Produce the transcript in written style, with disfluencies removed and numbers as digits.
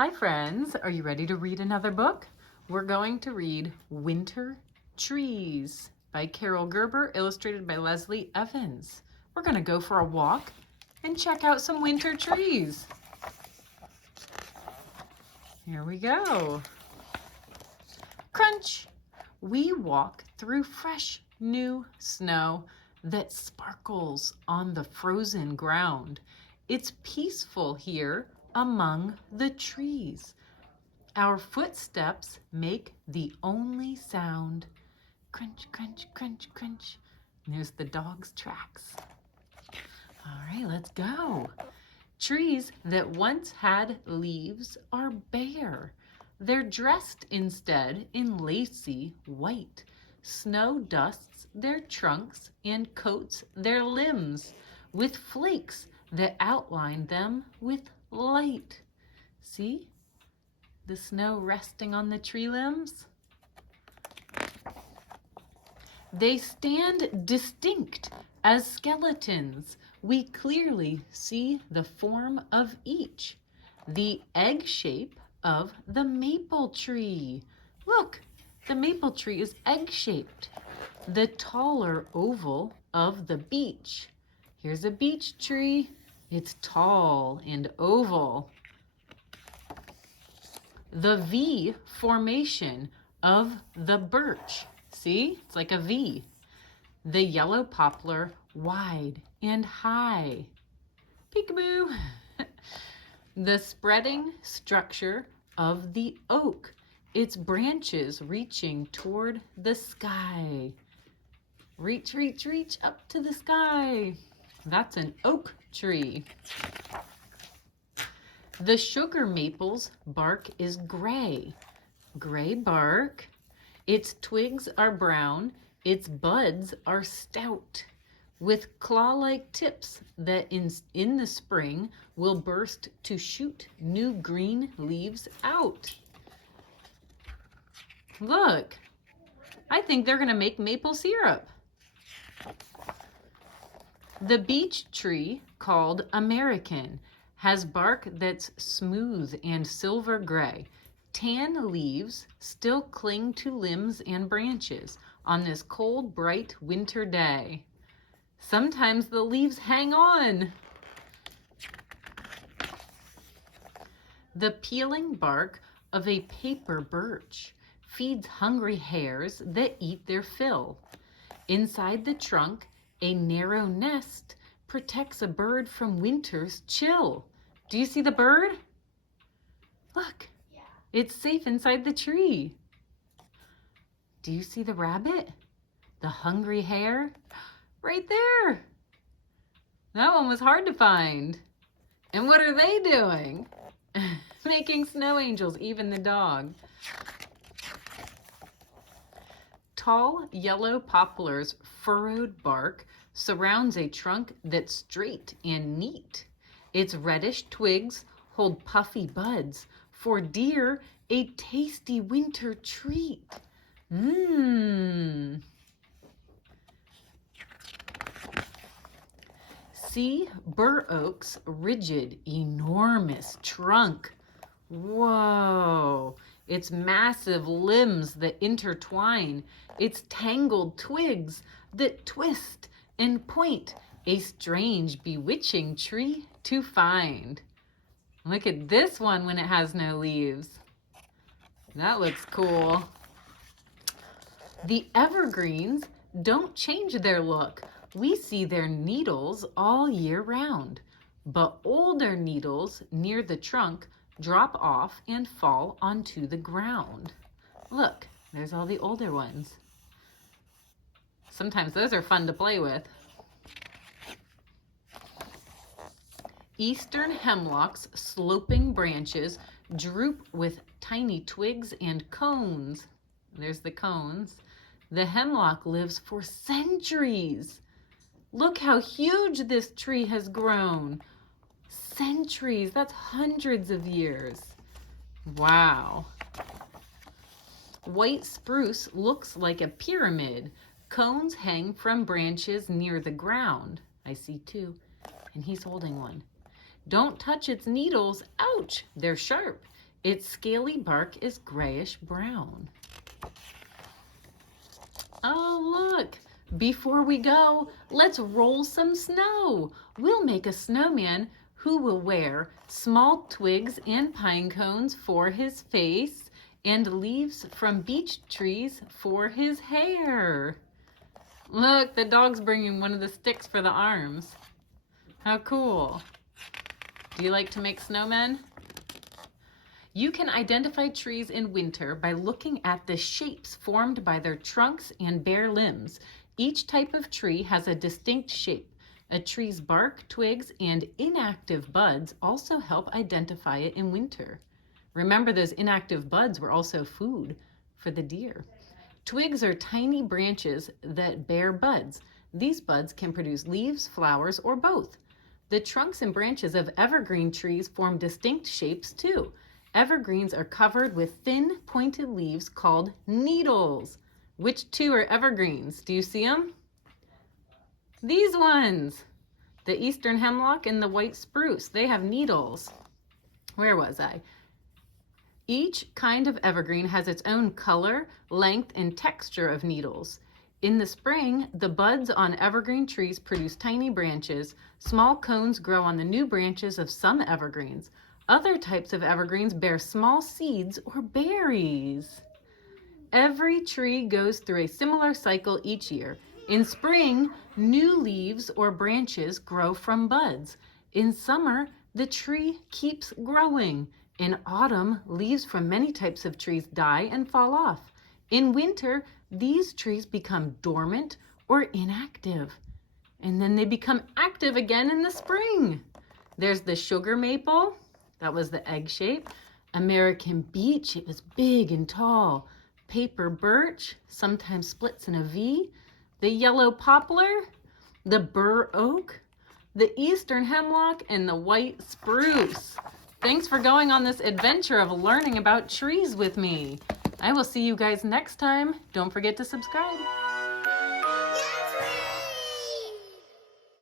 Hi friends, are you ready to read another book? We're going to read Winter Trees by Carol Gerber, illustrated by Leslie Evans. We're going to go for a walk and check out some winter trees. Here we go. Crunch! We walk through fresh new snow that sparkles on the frozen ground. It's peaceful here among the trees. Our footsteps make the only sound. Crunch, crunch, crunch, crunch. And there's the dog's tracks. All right, let's go. Trees that once had leaves are bare. They're dressed instead in lacy white. Snow dusts their trunks and coats their limbs with flakes that outline them with light. See? The snow resting on the tree limbs. They stand distinct as skeletons. We clearly see the form of each. The egg shape of the maple tree. Look, the maple tree is egg-shaped. The taller oval of the beech. Here's a beech tree. It's tall and oval. The V formation of the birch. See, it's like a V. The yellow poplar, wide and high. Peekaboo. The spreading structure of the oak. Its branches reaching toward the sky. Reach, reach, reach up to the sky. That's an oak tree. The sugar maple's bark is gray. Gray bark. Its twigs are brown. Its buds are stout, with claw-like tips that in the spring will burst to shoot new green leaves out. Look, I think they're going to make maple syrup. The beech tree, called American, has bark that's smooth and silver gray. Tan leaves still cling to limbs and branches on this cold, bright winter day. Sometimes the leaves hang on. The peeling bark of a paper birch feeds hungry hares that eat their fill. Inside the trunk, a narrow nest protects a bird from winter's chill. Do you see the bird? Look, yeah. It's safe inside the tree. Do you see the rabbit? The hungry hare? Right there. That one was hard to find. And what are they doing? Making snow angels, even the dog. Tall yellow poplar's furrowed bark surrounds a trunk that's straight and neat. Its reddish twigs hold puffy buds for deer, a tasty winter treat. See bur oak's rigid, enormous trunk. Whoa! Its massive limbs that intertwine, its tangled twigs that twist and point, a strange, bewitching tree to find. Look at this one when it has no leaves. That looks cool. The evergreens don't change their look. We see their needles all year round, but older needles near the trunk drop off and fall onto the ground. Look, there's all the older ones. Sometimes those are fun to play with. Eastern hemlock's sloping branches droop with tiny twigs and cones. There's the cones. The hemlock lives for centuries. Look how huge this tree has grown. Centuries, that's hundreds of years. Wow. White spruce looks like a pyramid. Cones hang from branches near the ground. I see two, and he's holding one. Don't touch its needles. Ouch, they're sharp. Its scaly bark is grayish brown. Oh, look! Before we go, let's roll some snow. We'll make a snowman who will wear small twigs and pine cones for his face and leaves from beech trees for his hair. Look, the dog's bringing one of the sticks for the arms. How cool. Do you like to make snowmen? You can identify trees in winter by looking at the shapes formed by their trunks and bare limbs. Each type of tree has a distinct shape. A tree's bark, twigs, and inactive buds also help identify it in winter. Remember, those inactive buds were also food for the deer. Twigs are tiny branches that bear buds. These buds can produce leaves, flowers, or both. The trunks and branches of evergreen trees form distinct shapes too. Evergreens are covered with thin, pointed leaves called needles. Which two are evergreens? Do you see them? These ones. The eastern hemlock and the white spruce. They have needles. Where was I? Each kind of evergreen has its own color, length, and texture of needles. In the spring, the buds on evergreen trees produce tiny branches. Small cones grow on the new branches of some evergreens. Other types of evergreens bear small seeds or berries. Every tree goes through a similar cycle each year. In spring, new leaves or branches grow from buds. In summer, the tree keeps growing. In autumn, leaves from many types of trees die and fall off. In winter, these trees become dormant or inactive. And then they become active again in the spring. There's the sugar maple. That was the egg shape. American beech, it was big and tall. Paper birch, sometimes splits in a V. The yellow poplar, the bur oak, the eastern hemlock, and the white spruce. Thanks for going on this adventure of learning about trees with me. I will see you guys next time. Don't forget to subscribe.